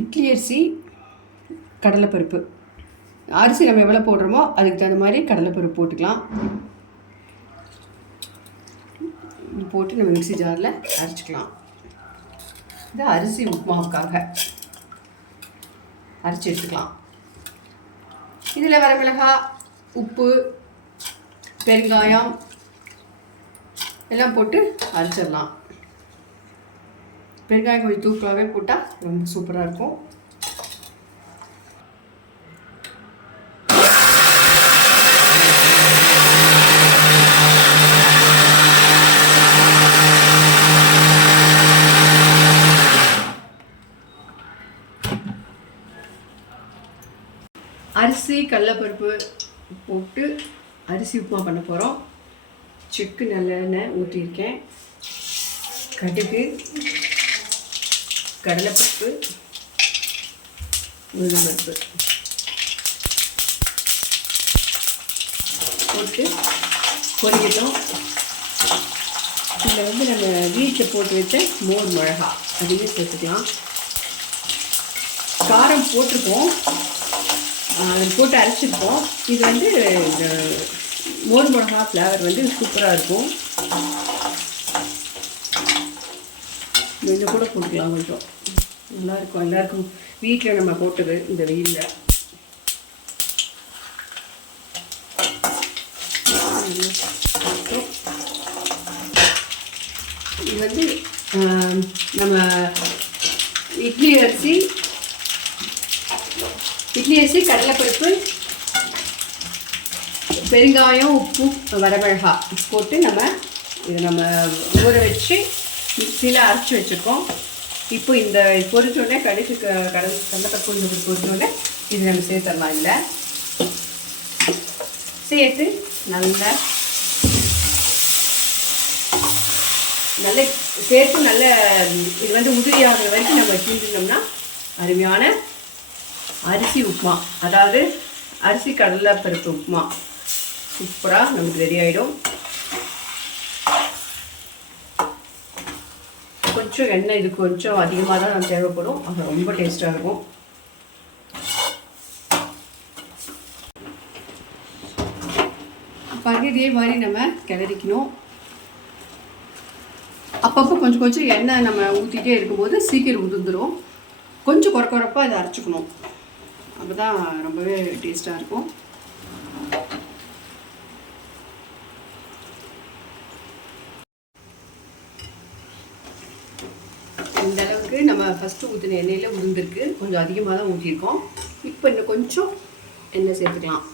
இட்லி அரிசி கடலைப்பருப்பு. அரிசி நம்ம எவ்வளோ போடுறோமோ அதுக்கு தகுந்த மாதிரி கடலைப்பருப்பு போட்டுக்கலாம். போட்டு நம்ம மிக்ஸி ஜாரில் அரைச்சிக்கலாம். இது அரிசி உப்புமாவுக்காக. அரைச்சி எடுத்துக்கலாம். இதில் வரமிளகாய் உப்பு பெருங்காயம் எல்லாம் போட்டு அரைச்சிடலாம். பெருங்காயம் கொஞ்சம் தூக்கலாகவே போட்டால் ரொம்ப சூப்பராக இருக்கும். அரிசி கடலப்பருப்பு போட்டு அரிசி உப்புமா பண்ண போகிறோம் செக்கு நல்லெண்ணெய் ஊற்றியிருக்கேன் கடுகு கடலைப்பருப்பு உளுந்தம்பருப்பு போட்டு பொரியட்டும் இதில் வந்து நம்ம வீட்டில் போட்டு வச்ச மோர் மிளகா அதையும் சேர்த்துக்கலாம். காரம் போட்டிருக்கோம். போட்டு அரைச்சிருப்போம் இது வந்து இந்த மோர் மிளகா ஃப்ளேவர் வந்து சூப்பராக இருக்கும். இதில் கூட போட்டுக்கலாம் கொஞ்சம். நல்லாயிருக்கும். எல்லாருக்கும் வீட்டில் நம்ம போட்டது இந்த வெயிலில். இது வந்து நம்ம இட்லி அரிசி இட்லி அரிசி கடலைப்பருப்பு பெருங்காயம் உப்பு வரமிளகா போட்டு நம்ம இதை நம்ம ஊற வச்சு மிக்சியில் அரைச்சி வச்சுருக்கோம். இப்போ இந்த பொறிச்சோடனே கடுகு க- கடல் கடலைப்பருப்பு இந்த பொறிச்சோடனே இது நம்ம சேர்த்துடலாம் இல்லை சேர்த்து நல்லா நல்ல சேர்த்து நல்ல இது வந்து உதிரி ஆகுற வரைக்கும் நம்ம கிண்டினோம்னா அருமையான அரிசி உப்புமா. அதாவது அரிசி கடலை பருப்பு உப்புமா. சூப்பராக நமக்கு ரெடி ஆகிடும் கொஞ்சம் எண்ணெய் இது கொஞ்சம் அதிகமாக தான் தேவைப்படும். அது ரொம்ப டேஸ்ட்டாக இருக்கும். பாருங்க இதே மாதிரி நம்ம கிளறிக்கணும். அப்பப்போ கொஞ்சம் கொஞ்சம் எண்ணெய் நம்ம ஊற்றிட்டே இருக்கும்போது சீக்கிரம் உதிர்ந்துடும் கொஞ்சம் குறை குறைப்பாக இதை அரைச்சிக்கணும். அப்போ தான் ரொம்பவே டேஸ்ட்டாக இருக்கும். அந்த அளவுக்கு நம்ம ஃபஸ்ட்டு ஊற்றின எண்ணெயில் உதிர்ந்துருக்கு கொஞ்சம் அதிகமாக தான் ஊற்றிருக்கோம் இப்போ இன்னும் கொஞ்சம் எண்ணெய் சேர்த்துக்கலாம்.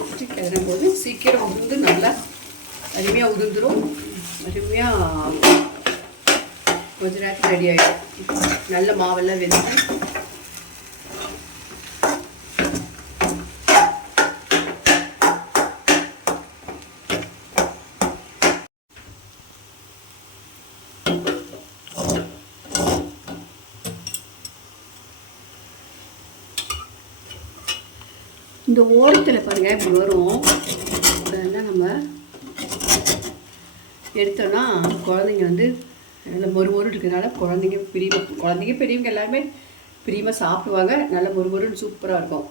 வச்சு கிளறும் போது சீக்கிரம் உளுந்து நல்லா அருமையாக உதிர்ந்துடும் அருமையாக கொஞ்ச நேரத்துக்கு ரெடி ஆகிடும் நல்ல மாவெல்லாம் வெந்து இந்த ஓரத்தில் பாருங்கள் இப்படி வரும். அதெல்லாம் நம்ம எடுத்தோன்னா குழந்தைங்க வந்து நல்ல மொறு மொறு இருக்கிறதுனால குழந்தைங்க பிரியமா குழந்தைங்க பெரியவங்க எல்லாருமே பிரியமாக சாப்பிடுவாங்க. நல்ல மொறு மொறுன்னு சூப்பராக இருக்கும்.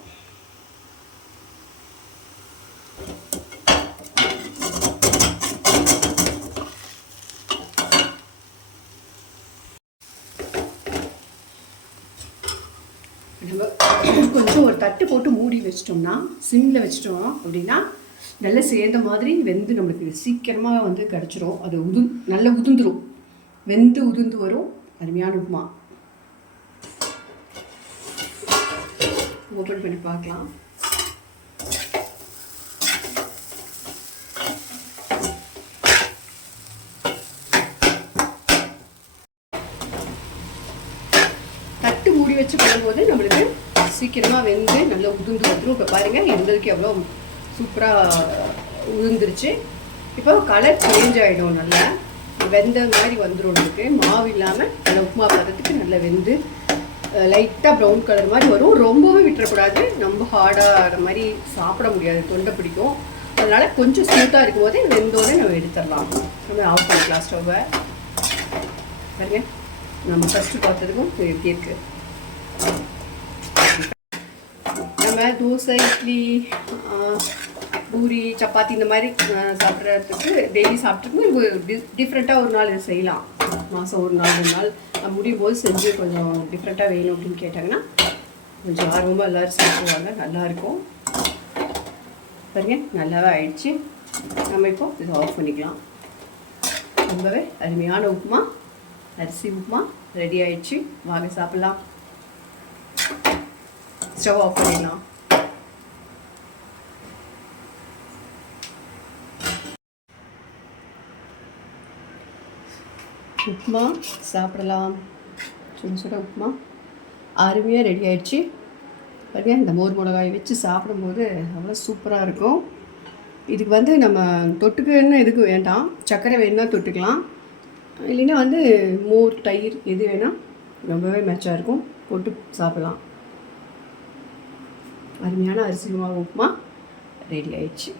நம்ம கொஞ்சம் ஒரு தட்டு போட்டு மூடி வச்சிட்டோம்னா சிம்மில் வச்சிட்டோம் அப்படின்னா நல்லா சேர்ந்த மாதிரி வெந்து நம்மளுக்கு சீக்கிரமாக வந்து கிடச்சிரும். அது உது நல்லா உதுந்துடும் வெந்து உதிர்ந்து வரும். அருமையான உப்புமா. ஓப்பன் பண்ணி பார்க்கலாம். தட்டு வச்சு பண்ணும்போது நம்மளுக்கு சீக்கிரமாக வெந்து நல்லா உதுந்து வந்துடும் இப்போ பாருங்கள் எந்ததுக்கு எவ்வளோ சூப்பராக உதிர்ந்துருச்சு. இப்போ கலர் சேஞ்ச் ஆகிடும் நல்லா. வெந்த மாதிரி வந்துடும் உங்களுக்கு மாவு இல்லாமல் நல்லா உப்புமா பதத்துக்கு நல்லா வெந்து லைட்டாக ப்ரௌன் கலர் மாதிரி வரும். ரொம்பவே விட்டுறக்கூடாது. ரொம்ப ஹார்டாக மாதிரி சாப்பிட முடியாது. தொண்டை பிடிக்கும். அதனால் கொஞ்சம் ஸ்மூத்தாக இருக்கும் போதே வெந்தோடனே நம்ம எடுத்துடலாம். நம்ம ஆஃப் பண்ணிக்கலாம் ஸ்டவ்வை பாருங்க நம்ம ஃபஸ்ட்டு பார்த்ததுக்கும் எப்படி இருக்குது நம்ம தோசை இட்லி பூரி சப்பாத்தி இந்த மாதிரி சாப்பிட்றதுக்கு டெய்லி சாப்பிட்றதுக்கு டிஃப்ரெண்ட்டாக ஒரு நாள் இதை செய்யலாம். மாதம் ஒரு நாள் ஒரு நாள். முடியும் போது செஞ்சு கொஞ்சம் டிஃப்ரெண்ட்டாக வேணும் அப்படின்னு கேட்டாங்கன்னா கொஞ்சம் ஆர்வமாக எல்லோரும் சாப்பிடுவாங்க. நல்லாயிருக்கும். பாருங்க நல்லாவே ஆயிடுச்சு. நம்ம இப்போ இதை ஆஃப் பண்ணிக்கலாம். ரொம்பவே அருமையான உப்புமா அரிசி உப்புமா ரெடி ஆயிடுச்சு. வாங்க சாப்பிட்லாம். ஸ்டவ் ஆஃப் பண்ணிடலாம். உப்புமா சாப்பிடலாம். சுட சுட உப்புமா. அருமையாக ரெடி ஆயிடுச்சு. பாருங்க இந்த மோர் மிளகாய் வச்சு சாப்பிடும்போது அவ்வளோ சூப்பராக இருக்கும். இதுக்கு வந்து நம்ம தொட்டுக்கன்னு எதுக்கு வேண்டாம். சர்க்கரை வேணும்னா தொட்டுக்கலாம். இல்லைன்னா வந்து மோர் தயிர் எது வேணால் ரொம்பவே மேட்சாக இருக்கும். போட்டு சாப்பிடலாம். அருமையான அரிசி மாவு உப்புமா ரெடி ஆயிடுச்சு.